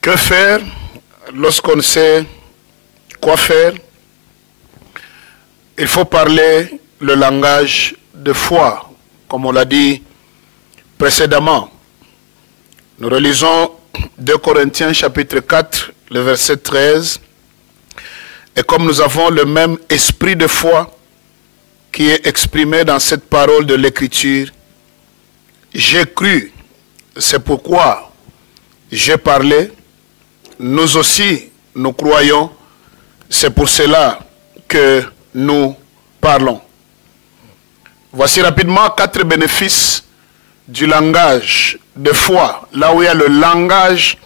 Que faire lorsqu'on ne sait quoi faire? Il faut parler le langage de foi, comme on l'a dit précédemment. Nous relisons 2 Corinthiens chapitre 4, le verset 13. Et comme nous avons le même esprit de foi qui est exprimé dans cette parole de l'Écriture, j'ai cru, c'est pourquoi j'ai parlé. Nous aussi, nous croyons, c'est pour cela que nous parlons. Voici rapidement 4 bénéfices du langage de foi. Là où il y a le langage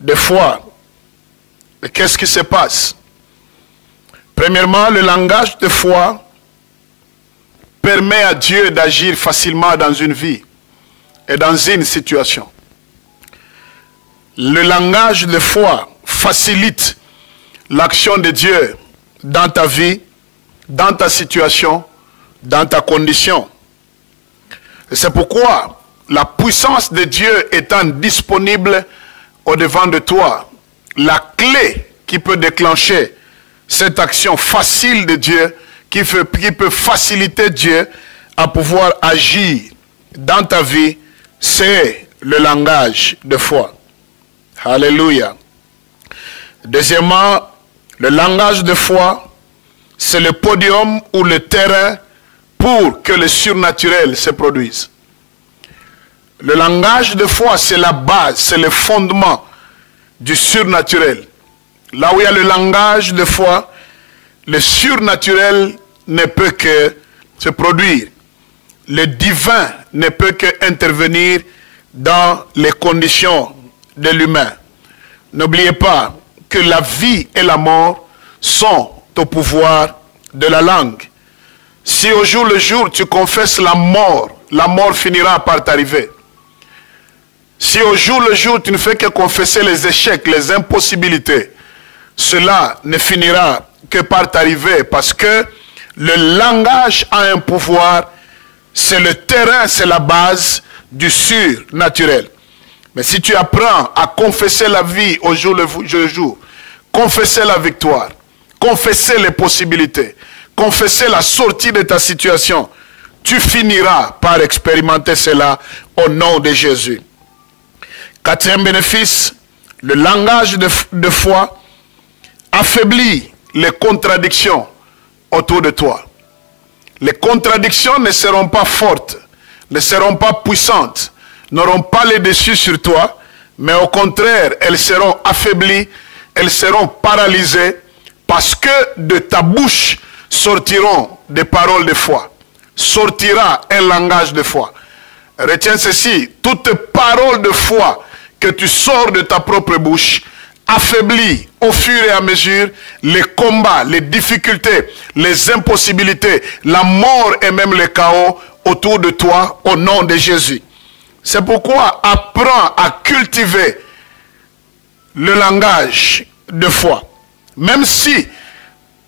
de foi, qu'est-ce qui se passe? Premièrement, le langage de foi permet à Dieu d'agir facilement dans une vie et dans une situation. Le langage de foi facilite l'action de Dieu dans ta vie, dans ta situation, dans ta condition. C'est pourquoi la puissance de Dieu étant disponible au-devant de toi, la clé qui peut déclencher cette action facile de Dieu, qui peut faciliter Dieu à pouvoir agir dans ta vie, c'est le langage de foi. Alléluia. Deuxièmement, le langage de foi, c'est le podium ou le terrain pour que le surnaturel se produise. Le langage de foi, c'est la base, c'est le fondement du surnaturel. Là où il y a le langage de foi, le surnaturel ne peut que se produire. Le divin ne peut que intervenir dans les conditions de l'humain. N'oubliez pas que la vie et la mort sont au pouvoir de la langue. Si au jour le jour tu confesses la mort finira par t'arriver. Si au jour le jour tu ne fais que confesser les échecs, les impossibilités, cela ne finira que par t'arriver, parce que le langage a un pouvoir, c'est le terrain, c'est la base du surnaturel. Mais si tu apprends à confesser la vie au jour le jour, confesser la victoire, confesser les possibilités, confesser la sortie de ta situation, tu finiras par expérimenter cela au nom de Jésus. 4e bénéfice, le langage de foi affaiblit les contradictions autour de toi. Les contradictions ne seront pas fortes, ne seront pas puissantes, n'auront pas le dessus sur toi, mais au contraire, elles seront affaiblies, elles seront paralysées, parce que de ta bouche sortiront des paroles de foi, sortira un langage de foi. Retiens ceci, toute parole de foi que tu sors de ta propre bouche affaiblit au fur et à mesure les combats, les difficultés, les impossibilités, la mort et même le chaos autour de toi au nom de Jésus. C'est pourquoi apprends à cultiver le langage de foi. Même si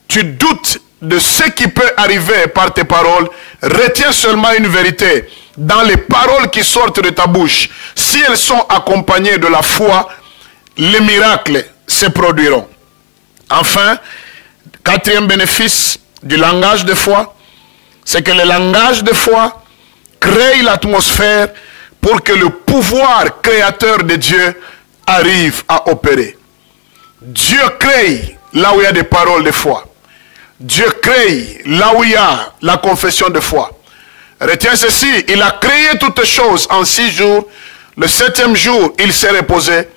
tu doutes de ce qui peut arriver par tes paroles, retiens seulement une vérité. Dans les paroles qui sortent de ta bouche, si elles sont accompagnées de la foi, les miracles se produiront. Enfin, 4e bénéfice du langage de foi, c'est que le langage de foi crée l'atmosphère pour que le pouvoir créateur de Dieu arrive à opérer. Dieu crée là où il y a des paroles de foi. Dieu crée là où il y a la confession de foi. Retiens ceci, il a créé toutes choses en 6 jours. Le 7e jour, il s'est reposé.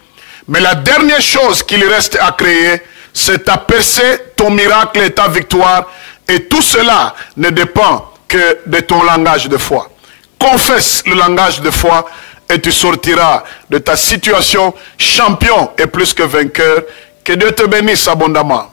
Mais la dernière chose qu'il reste à créer, c'est ta percée, ton miracle et ta victoire. Et tout cela ne dépend que de ton langage de foi. Confesse le langage de foi et tu sortiras de ta situation champion et plus que vainqueur. Que Dieu te bénisse abondamment.